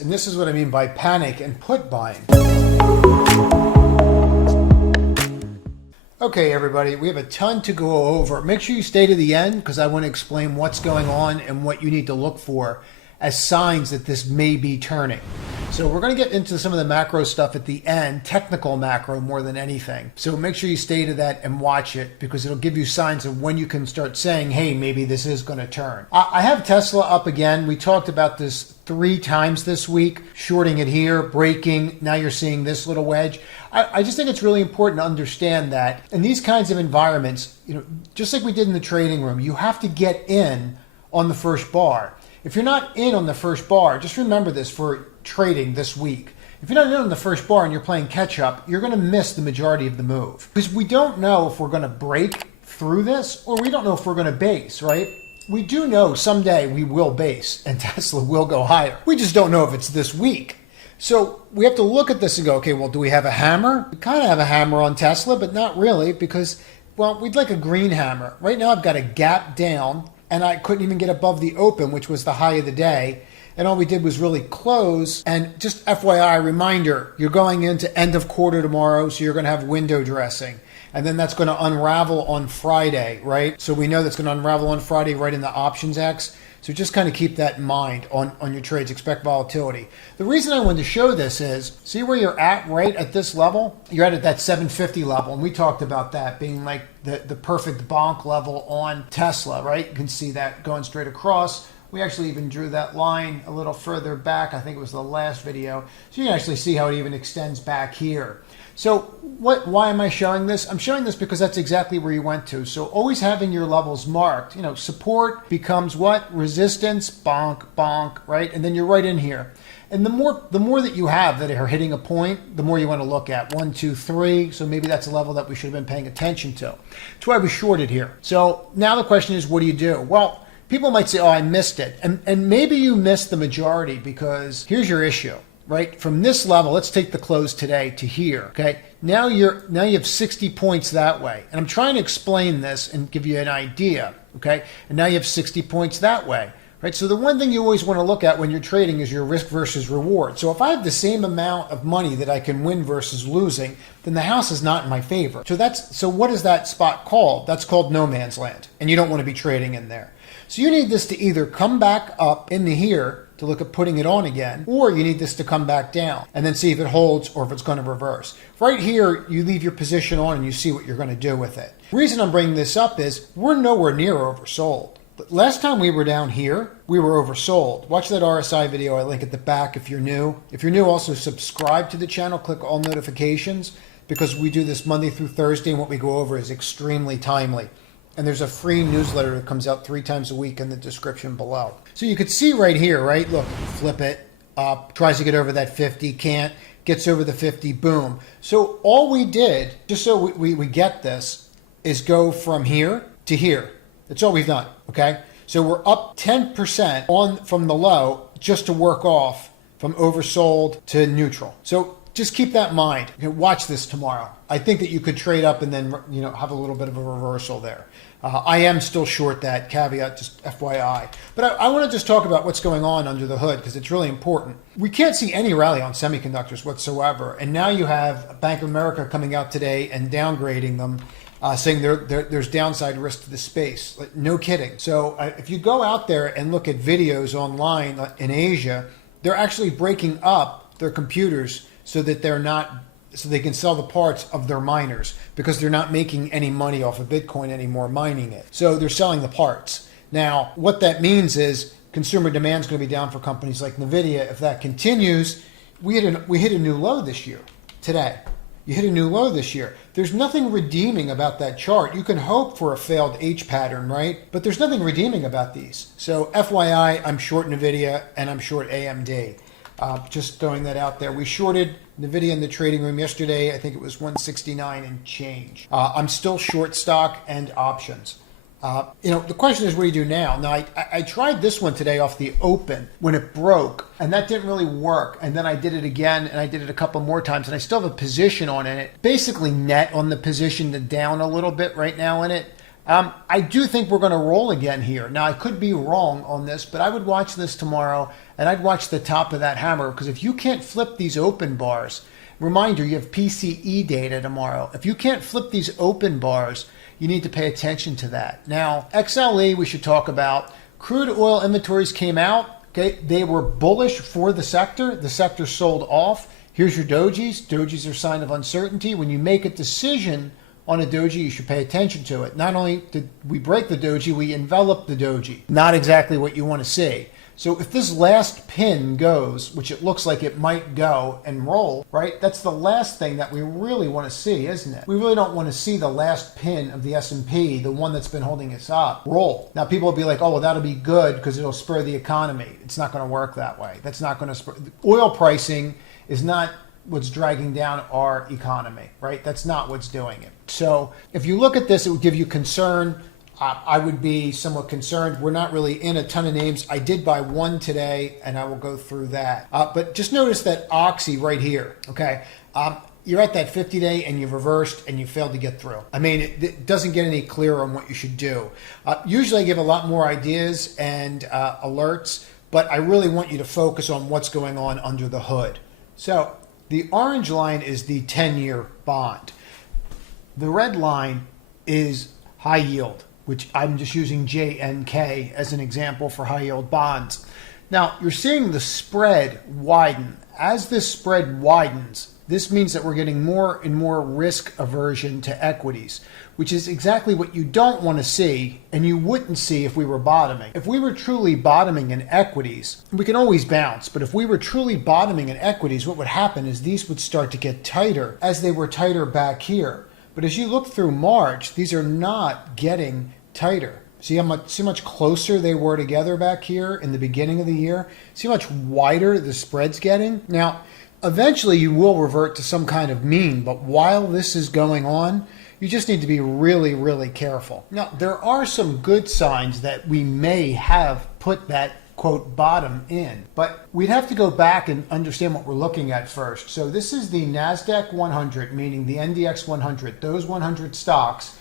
And this is what I mean by panic and put buying. Okay, everybody, we have a ton to go over. Make sure you stay to the end because I want to explain what's going on and what you need to look for as signs that this may be turning. So we're going to get into some of the macro stuff at the end, technical macro more than anything. So make sure you stay to that and watch it because it'll give you signs of when you can start saying, hey, maybe this is going to turn. I have Tesla up again. We talked about this 3 times this week, shorting it here, breaking. Now you're seeing this little wedge. I just think it's really important to understand that in these kinds of environments, just like we did in the trading room, you have to get in on the first bar. If you're not in on the first bar, just remember this for trading this week. If you're not in on the first bar and you're playing catch up, you're going to miss the majority of the move because we don't know if we're going to break through this or we don't know if we're going to base, right? We do know someday we will base and Tesla will go higher. We just don't know if it's this week. So we have to look at this and go, okay, well, do we have a hammer? We kind of have a hammer on Tesla, but not really because, well, we'd like a green hammer. Right now I've got a gap down and I couldn't even get above the open, which was the high of the day. And all we did was really close. And just FYI reminder, you're going into end of quarter tomorrow, so you're going to have window dressing. And then that's going to unravel on Friday, right? So we know that's going to unravel on Friday right in the options X. So just kind of keep that in mind on your trades. Expect volatility. The reason I wanted to show this is, see where you're at right at this level? You're at that 750 level. And we talked about that being like the perfect bonk level on Tesla, right? You can see that going straight across. We actually even drew that line a little further back. I think it was the last video. So you can actually see how it even extends back here. So why am I showing this? I'm showing this because that's exactly where you went to. So always having your levels marked. Support becomes what? Resistance, bonk, bonk, right? And then you're right in here. And the more that you have that are hitting a point, the more you want to look at. 1, 2, 3. So maybe that's a level that we should have been paying attention to. That's why we shorted here. So now the question is, what do you do? Well, people might say, oh, I missed it. And maybe you missed the majority because here's your issue. Right? From this level, let's take the close today to here. Okay. Now you have 60 points that way. And I'm trying to explain this and give you an idea. Okay. And now you have 60 points that way. Right. So the one thing you always want to look at when you're trading is your risk versus reward. So if I have the same amount of money that I can win versus losing, then the house is not in my favor. So what is that spot called? That's called no man's land. And you don't want to be trading in there. So you need this to either come back up into here to look at putting it on again, or you need this to come back down and then see if it holds or if it's going to reverse. Right here, you leave your position on and you see what you're going to do with it. The reason I'm bringing this up is we're nowhere near oversold. But last time we were down here, we were oversold. Watch that RSI video I link at the back if you're new. If you're new, also subscribe to the channel, click all notifications because we do this Monday through Thursday and what we go over is extremely timely. And there's a free newsletter that comes out 3 times a week in the description below. So you could see right here, right? Look, flip it up, tries to get over that 50, can't, gets over the 50, boom. So all we did, just so we get this, is go from here to here. That's all we've done, okay? So we're up 10% from the low just to work off from oversold to neutral. So just keep that in mind. Watch this tomorrow. I think that you could trade up and then have a little bit of a reversal there. I am still short that caveat, just FYI. But I want to just talk about what's going on under the hood because it's really important. We can't see any rally on semiconductors whatsoever. And now you have Bank of America coming out today and downgrading them, saying there's downside risk to the space. Like, no kidding. So if you go out there and look at videos online in Asia, they're actually breaking up their computers so that so they can sell the parts of their miners because they're not making any money off of Bitcoin anymore mining it. So they're selling the parts. Now, what that means is consumer demand is going to be down for companies like NVIDIA. If that continues, we hit a new low this year, today. You hit a new low this year. There's nothing redeeming about that chart. You can hope for a failed H pattern, right? But there's nothing redeeming about these. So FYI, I'm short NVIDIA and I'm short AMD. Just throwing that out there. We shorted NVIDIA in the trading room yesterday. I think it was 169 and change. I'm still short stock and options. The question is, what do you do now? Now, I tried this one today off the open when it broke, and that didn't really work. And then I did it again, and I did it a couple more times, and I still have a position on it. Basically net on the position to down a little bit right now in it. I do think we're going to roll again here. Now, I could be wrong on this, but I would watch this tomorrow, and I'd watch the top of that hammer, because if you can't flip these open bars, reminder, you have PCE data tomorrow. If you can't flip these open bars, you need to pay attention to that. Now, XLE we should talk about. Crude oil inventories came out. Okay, they were bullish for the sector. The sector sold off. Here's your dojis. Dojis are a sign of uncertainty. When you make a decision on a doji, you should pay attention to it. Not only did we break the doji, we enveloped the doji. Not exactly what you want to see. So if this last pin goes, which it looks like it might go and roll, right? That's the last thing that we really want to see, isn't it? We really don't want to see the last pin of the S&P, the one that's been holding us up, roll. Now people will be like, oh, well, that'll be good because it'll spur the economy. It's not going to work that way. That's not going to spur. Oil pricing is not what's dragging down our economy, right? That's not what's doing it. So if you look at this, it would give you concern. I would be somewhat concerned. We're not really in a ton of names. I did buy one today, and I will go through that. But just notice that Oxy right here, okay? You're at that 50-day, and you've reversed, and you failed to get through. I mean, it doesn't get any clearer on what you should do. Usually I give a lot more ideas and alerts, but I really want you to focus on what's going on under the hood. So the orange line is the 10-year bond. The red line is high yield, which I'm just using JNK as an example for high yield bonds. Now, you're seeing the spread widen. As this spread widens, this means that we're getting more and more risk aversion to equities, which is exactly what you don't want to see, and you wouldn't see if we were bottoming. If we were truly bottoming in equities, we can always bounce, but if we were truly bottoming in equities, what would happen is these would start to get tighter as they were tighter back here. But as you look through March, these are not getting tighter. See how much closer they were together back here in the beginning of the year? See how much wider the spread's getting? Now, eventually you will revert to some kind of mean, but while this is going on, you just need to be really, really careful. Now, there are some good signs that we may have put that quote bottom in, but we'd have to go back and understand what we're looking at first. So this is the NASDAQ 100, meaning the NDX 100, those 100 stocks.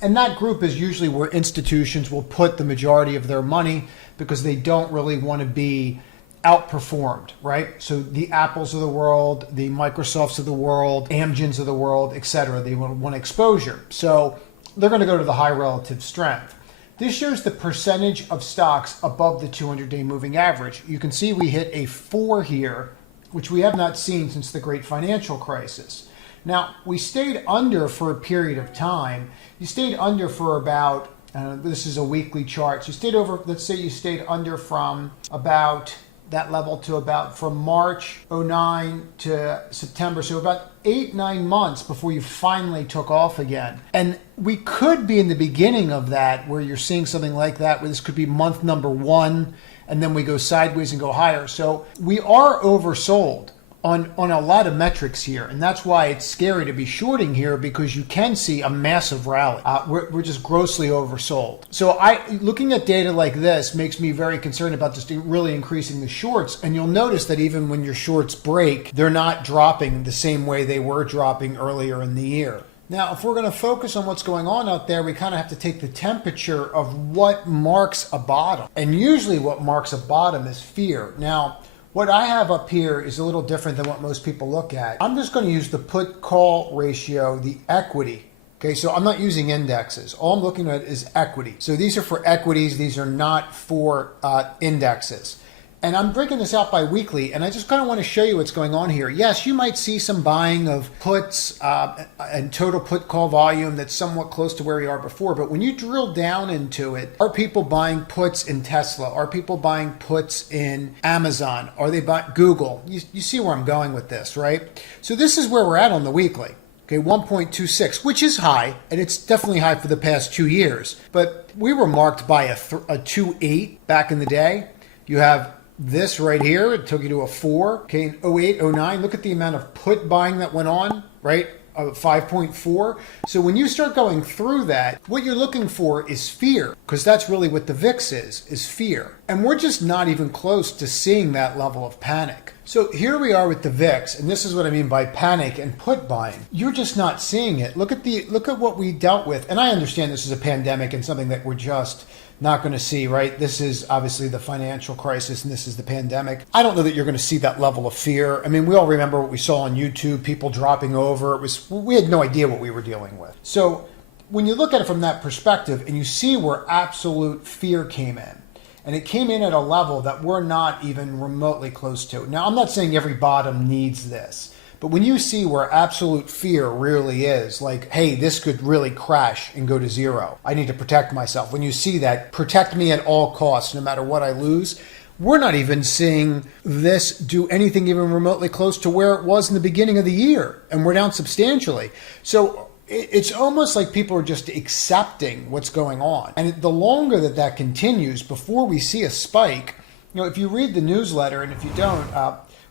And that group is usually where institutions will put the majority of their money because they don't really want to be outperformed, right? So the Apples of the world, the Microsofts of the world, Amgens of the world, etc. They want exposure. So they're going to go to the high relative strength. This shows the percentage of stocks above the 200-day moving average. You can see we hit a 4 here, which we have not seen since the great financial crisis. Now, we stayed under for a period of time. You stayed under for about, this is a weekly chart. So you stayed over, let's say you stayed under from about that level to about from March 09 to September. So about 8-9 months before you finally took off again. And we could be in the beginning of that where you're seeing something like that, where this could be month number 1, and then we go sideways and go higher. So we are oversold on a lot of metrics here, and that's why it's scary to be shorting here, because you can see a massive rally. We're just grossly oversold. So looking at data like this makes me very concerned about just really increasing the shorts, and you'll notice that even when your shorts break, they're not dropping the same way they were dropping earlier in the year. Now, if we're going to focus on what's going on out there, we kind of have to take the temperature of what marks a bottom. And usually what marks a bottom is fear. Now, what I have up here is a little different than what most people look at. I'm just going to use the put-call ratio, the equity. Okay, so I'm not using indexes. All I'm looking at is equity. So these are for equities. These are not for indexes. And I'm breaking this out bi-weekly, and I just kind of want to show you what's going on here. Yes, you might see some buying of puts and total put call volume that's somewhat close to where we are before, but when you drill down into it, are people buying puts in Tesla? Are people buying puts in Amazon? Are they buying Google? You see where I'm going with this, right? So this is where we're at on the weekly. Okay, 1.26, which is high, and it's definitely high for the past 2 years. But we were marked by a 2.8 back in the day. You have this right here, it took you to a 4. Okay, in 08, 09, look at the amount of put buying that went on, right? 5.4. So when you start going through that, what you're looking for is fear, because that's really what the VIX is fear. And we're just not even close to seeing that level of panic. So here we are with the VIX, and this is what I mean by panic and put buying. You're just not seeing it. Look at what we dealt with. And I understand this is a pandemic and something that we're just not going to see, right? This is obviously the financial crisis and this is the pandemic. I don't know that you're going to see that level of fear. I mean, we all remember what we saw on YouTube, people dropping over. We had no idea what we were dealing with. So when you look at it from that perspective and you see where absolute fear came in, and it came in at a level that we're not even remotely close to. Now, I'm not saying every bottom needs this, but when you see where absolute fear really is, like, hey, this could really crash and go to zero, I need to protect myself. When you see that, protect me at all costs, no matter what I lose, we're not even seeing this do anything even remotely close to where it was in the beginning of the year, and we're down substantially. So it's almost like people are just accepting what's going on. And the longer that continues, before we see a spike, if you read the newsletter, and if you don't,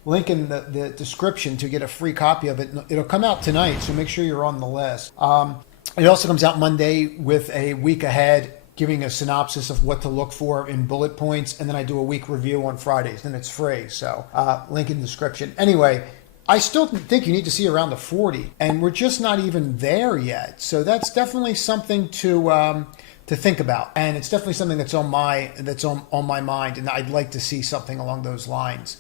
link in the description to get a free copy of it. It'll come out tonight, so make sure you're on the list. It also comes out Monday with a week ahead, giving a synopsis of what to look for in bullet points, and then I do a week review on Fridays, and it's free, so link in the description. Anyway, I still think you need to see around the 40, and we're just not even there yet. So that's definitely something to think about, and it's definitely something that's on my mind, and I'd like to see something along those lines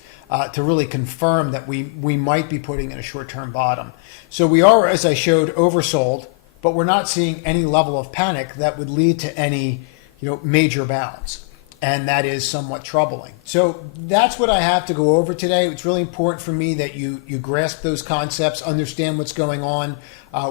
to really confirm that we might be putting in a short-term bottom. So we are, as I showed, oversold, but we're not seeing any level of panic that would lead to any major bounce. And that is somewhat troubling. So that's what I have to go over today. It's really important for me that you grasp those concepts, understand what's going on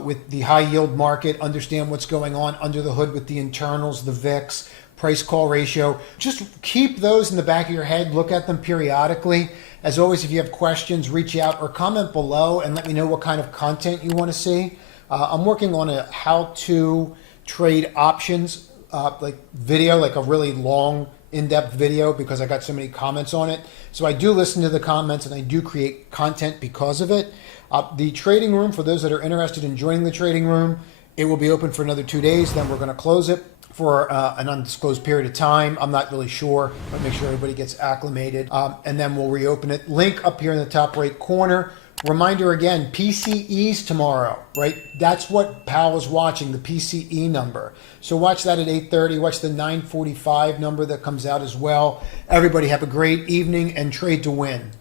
with the high yield market, understand what's going on under the hood with the internals, the VIX, price call ratio. Just keep those in the back of your head. Look at them periodically. As always, if you have questions, reach out or comment below and let me know what kind of content you want to see. I'm working on a how to trade options like video, like a really long in-depth video, because I got so many comments on it. So I do listen to the comments and I do create content because of it. The trading room, for those that are interested in joining the trading room, it will be open for another 2 days. Then we're going to close it for an undisclosed period of time. I'm not really sure, but make sure everybody gets acclimated. And then we'll reopen it. Link up here in the top right corner. Reminder again, PCEs tomorrow, right? That's what Powell is watching, the PCE number. So watch that at 8:30. Watch the 9:45 number that comes out as well. Everybody have a great evening and trade to win.